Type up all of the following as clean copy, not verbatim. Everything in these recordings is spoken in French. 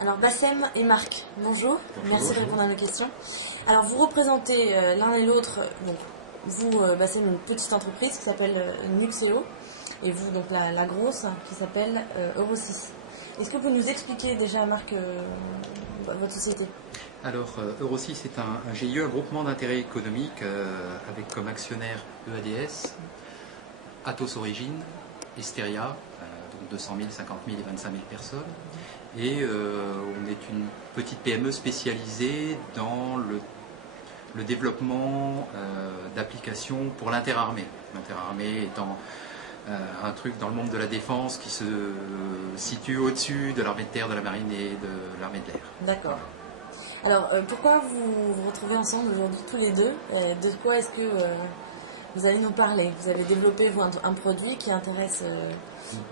Alors Bassem et Marc, bonjour. Merci de répondre à nos questions. Alors vous représentez l'un et l'autre, donc vous Bassem une petite entreprise qui s'appelle Nuxeo et vous donc la grosse qui s'appelle Eurosys. Est-ce que vous nous expliquez déjà Marc votre société? Alors Eurosys est un GIE, un groupement d'intérêt économique avec comme actionnaire EADS, Atos Origine, Esteria, donc 200 000, 50 000 et 25 000 personnes. Et on est une petite PME spécialisée dans le développement d'applications pour l'interarmée. L'interarmée étant un truc dans le monde de la défense qui se situe au-dessus de l'armée de terre, de la marine et de l'armée de l'air. D'accord. Alors pourquoi vous vous retrouvez ensemble aujourd'hui tous les deux? De quoi est-ce que vous allez nous parler? Vous avez développé vous, un produit qui intéresse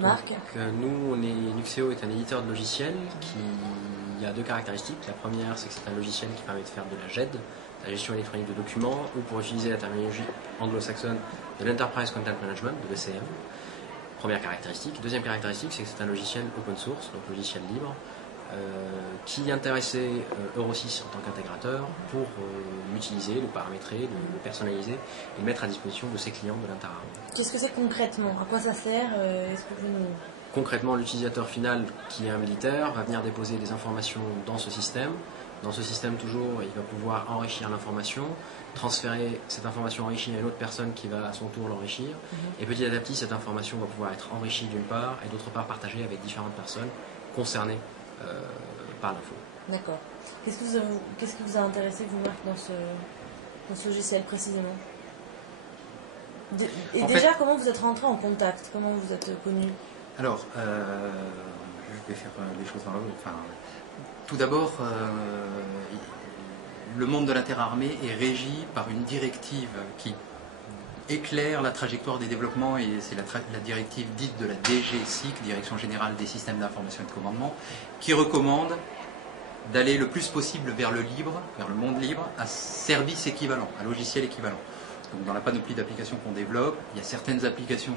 Marc. Nous, Nuxeo est un éditeur de logiciels qui a deux caractéristiques. La première, c'est que c'est un logiciel qui permet de faire de la GED, la gestion électronique de documents, ou pour utiliser la terminologie anglo-saxonne, de l'Enterprise Content Management, de l'ECM. Première caractéristique. Deuxième caractéristique, c'est que c'est un logiciel open source, donc logiciel libre, qui intéressait Eurosys en tant qu'intégrateur pour l'utiliser, le paramétrer, le personnaliser et le mettre à disposition de ses clients de l'interarmée. Qu'est-ce que c'est concrètement? À quoi ça sert? Est-ce que vous nous... Concrètement, l'utilisateur final, qui est un militaire, va venir déposer des informations dans ce système. Dans ce système, toujours, il va pouvoir enrichir l'information, transférer cette information enrichie à une autre personne qui va à son tour l'enrichir. Et petit à petit, cette information va pouvoir être enrichie d'une part et d'autre part partagée avec différentes personnes concernées par l'info. D'accord. Qu'est-ce qui vous a intéressé, vous, Marc, dans ce logiciel précisément? Et déjà, comment vous êtes rentré en contact? Comment vous êtes connu? Alors, je vais faire les choses dans l'ordre. Enfin, tout d'abord, le monde de l'interarmée est régi par une directive qui éclaire la trajectoire des développements, et c'est la directive dite de la DGSIC, Direction Générale des Systèmes d'Information et de Commandement, qui recommande d'aller le plus possible vers le libre, vers le monde libre, à service équivalent, à logiciel équivalent. Donc dans la panoplie d'applications qu'on développe, il y a certaines applications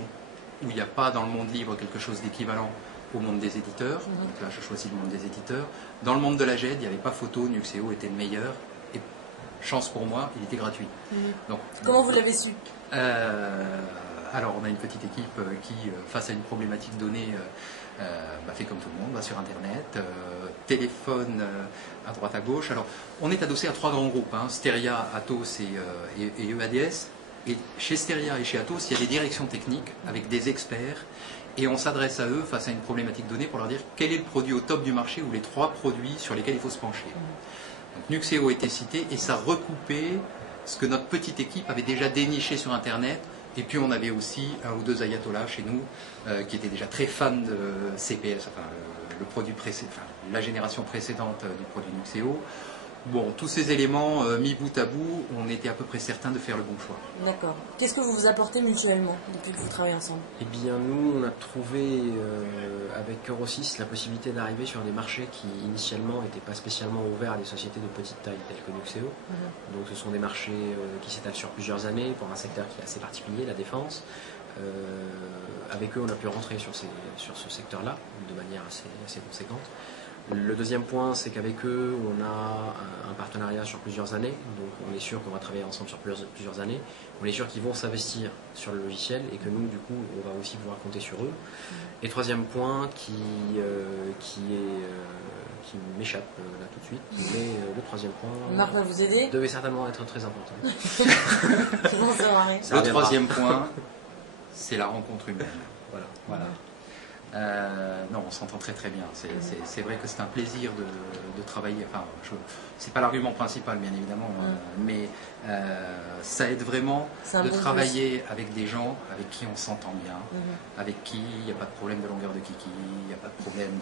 où il n'y a pas dans le monde libre quelque chose d'équivalent au monde des éditeurs. Donc là, je choisis le monde des éditeurs. Dans le monde de la GED, il n'y avait pas photo, Nuxeo était le meilleur. Et chance pour moi, il était gratuit. Donc, comment vous l'avez su? Alors, on a une petite équipe qui, face à une problématique donnée, fait comme tout le monde, va sur Internet, téléphone à droite à gauche. Alors, on est adossé à trois grands groupes, Steria, Atos et EADS. Et chez Steria et chez Atos, il y a des directions techniques avec des experts. Et on s'adresse à eux face à une problématique donnée pour leur dire quel est le produit au top du marché ou les trois produits sur lesquels il faut se pencher. Donc, Nuxeo a été cité et ça recoupait ce que notre petite équipe avait déjà déniché sur Internet. Et puis on avait aussi un ou deux ayatollahs chez nous qui étaient déjà très fans de CPS, enfin le produit précédent, enfin, la génération précédente du produit Nuxeo. Bon, tous ces éléments mis bout à bout, on était à peu près certains de faire le bon choix. D'accord. Qu'est-ce que vous vous apportez mutuellement depuis que vous travaillez ensemble? Eh bien, nous, on a trouvé avec Eurosys la possibilité d'arriver sur des marchés qui initialement n'étaient pas spécialement ouverts à des sociétés de petite taille telles que Nuxeo. Donc ce sont des marchés qui s'étalent sur plusieurs années pour un secteur qui est assez particulier, la défense. Avec eux, on a pu rentrer sur ce secteur-là de manière assez conséquente. Le deuxième point, c'est qu'avec eux, on a un partenariat sur plusieurs années, donc on est sûr qu'on va travailler ensemble sur plusieurs années. On est sûr qu'ils vont s'investir sur le logiciel et que nous, du coup, on va aussi pouvoir compter sur eux. Et troisième point qui m'échappe là tout de suite, mais le troisième point Marc va vous aider, devait certainement être très important. Le troisième point, c'est la rencontre humaine. Voilà. Non, on s'entend très très bien. C'est vrai que c'est un plaisir de travailler. Enfin, c'est pas l'argument principal, bien évidemment, mais ça aide vraiment de travailler avec des gens avec qui on s'entend bien, avec qui il n'y a pas de problème de longueur de kiki, il n'y a pas de problème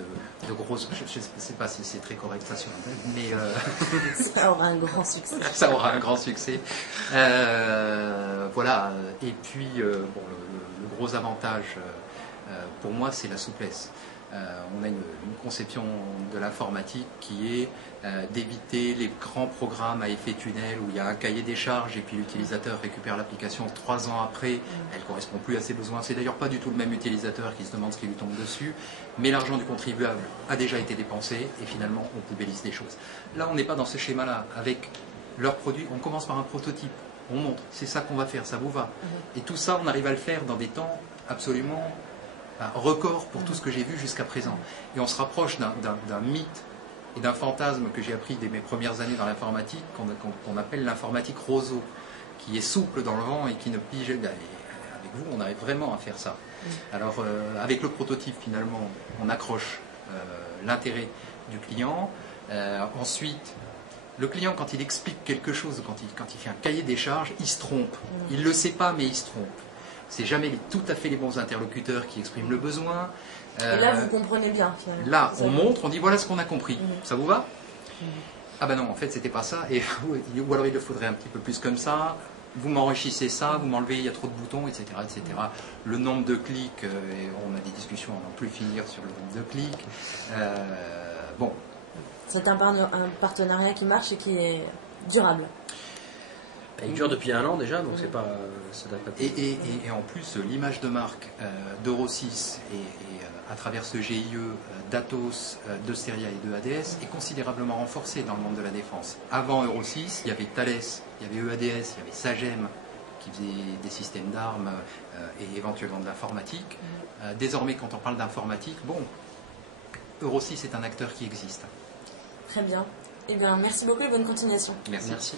de grosses. Je ne sais pas si c'est très correct ça sur Internet, mais ça aura un grand succès. Ça aura un grand succès. Voilà. Et puis, bon, le gros avantage. Pour moi, c'est la souplesse. on a une conception de l'informatique qui est d'éviter les grands programmes à effet tunnel où il y a un cahier des charges et puis l'utilisateur récupère l'application 3 ans après, elle ne correspond plus à ses besoins. C'est d'ailleurs pas du tout le même utilisateur qui se demande ce qui lui tombe dessus, mais l'argent du contribuable a déjà été dépensé et finalement on poubellise des choses. Là on n'est pas dans ce schéma-là. Avec leurs produits, on commence par un prototype, on montre, c'est ça qu'on va faire, ça vous va. Et tout ça on arrive à le faire dans des temps absolument record pour tout ce que j'ai vu jusqu'à présent. Et on se rapproche d'un mythe et d'un fantasme que j'ai appris dès mes premières années dans l'informatique, qu'on appelle l'informatique roseau, qui est souple dans le vent et qui ne plie. Avec vous, on arrive vraiment à faire ça. Alors, avec le prototype, finalement, on accroche l'intérêt du client. Ensuite, le client, quand il explique quelque chose, quand il fait un cahier des charges, il se trompe. Il ne le sait pas, mais il se trompe. C'est jamais tout à fait les bons interlocuteurs qui expriment le besoin. Et là, vous comprenez bien, finalement. Là, on montre, on dit voilà ce qu'on a compris. Ça vous va? Ah ben non, en fait, c'était pas ça. Ou alors il le faudrait un petit peu plus comme ça. Vous m'enrichissez ça, vous m'enlevez, il y a trop de boutons, etc. etc. Le nombre de clics, on a des discussions à n'en plus finir sur le nombre de clics. Bon. C'est un partenariat qui marche et qui est durable. Il dure depuis 1 an déjà, donc c'est pas, ça date pas de... Et en plus, l'image de marque d'Euro6 et à travers ce GIE d'Atos, de Steria et de ADS est considérablement renforcée dans le monde de la défense. Avant Euro6, il y avait Thales, il y avait EADS, il y avait Sagem qui faisait des systèmes d'armes et éventuellement de l'informatique. Désormais, quand on parle d'informatique, bon, Euro6 est un acteur qui existe. Très bien. Eh bien, merci beaucoup et bonne continuation. Merci.